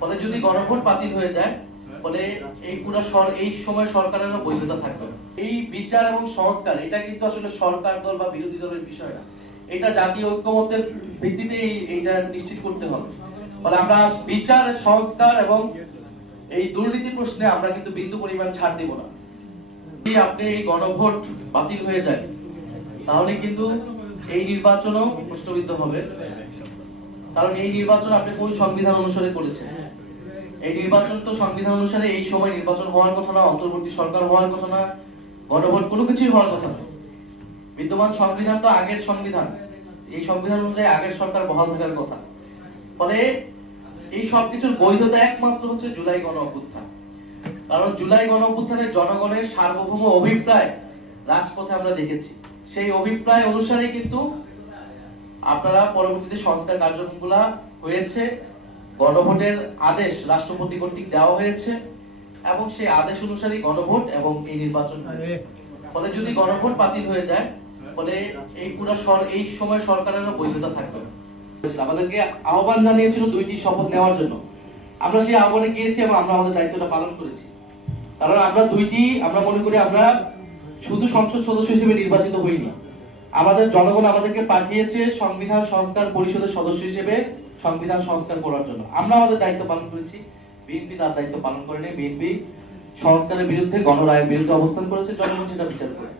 ফলে যদি গণভোট বাতিল হয়ে যায় ফলে এই পুরো এই সময় সরকারেরও বৈধতা থাকবে। এই বিচার এবং সংস্কার এটা কিন্তু আসলে সরকার দল বা বিরোধী দলের বিষয় না, এটা জাতীয় ঐক্যমত্যের ভিত্তিতে এইটা নিশ্চিত করতে হবে। ফলে আমরা বিচার সংস্কার এবং এই দুর্নীতি প্রশ্নে আমরা কিন্তু বিন্দু পরিমাণ ছাড় দিব না। যদি আপনি এই গণভোট বাতিল হয়ে যায় তাহলে কিন্তু এই নির্বাচনও প্রশ্নবিদ্ধ হবে, কারণ এই নির্বাচন আপনি কোন সংবিধান অনুসারে করেছেন? এই নির্বাচন তো সংবিধান অনুসারে এই সময় নির্বাচন হওয়ার কথা না, অন্তর্বর্তী সরকার হওয়ার কথা না, গণভোট কোনো কিছুই হওয়ার কথা না। বিদ্যমান সংবিধান তো আগের সংবিধান, এই সংবিধান অনুযায়ী আগের সরকার বহাল থাকার কথা। ফলে এই সবকিছুর বৈধতা একমাত্র হচ্ছে জুলাই গণ অভ্যুত্থান, কারণ জুলাই গণ অভ্যুত্থানে জনগণের সার্বভৌম অভিপ্রায় রাজপথে আমরা দেখেছি। সেই অভিপ্রায় অনুসারে কিন্তু আপনারা পরবর্তীতে সংস্কার কার্যক্রমগুলা হয়েছে, গণভোটের আদেশ রাষ্ট্রপতি কর্তৃক দেওয়া হয়েছে এবং সেই আদেশ অনুসারে গণভোট এবং এই নির্বাচন হয়েছে। ফলে যদি গণভোট বাতিল হয়ে যায় ফলে এই পুরো এই সময় সরকারেরও বৈধতা থাকবে। আমাদেরকে আহ্বান জানিয়েছিল 2টি শপথ নেওয়ার জন্য, আমরা সেই আহ্বানে গিয়েছি এবং আমরা আমাদের দায়িত্বটা পালন করেছি। কারণ আমরা মনে করি আমরা শুধু সংসদ সদস্য হিসেবে নির্বাচিত হইনি, আমাদের জনগণ আমাদেরকে পাঠিয়েছে সংবিধান সংস্কার পরিষদের সদস্য হিসেবে সংবিধান সংস্কার করার জন্য। আমরা আমাদের দায়িত্ব পালন করেছি, বিএনপি তার দায়িত্ব পালন করেনি। বিএনপি সংস্কারের বিরুদ্ধে, গণরায়ের বিরুদ্ধে অবস্থান করেছে, জনগণ সেটা বিচার করে।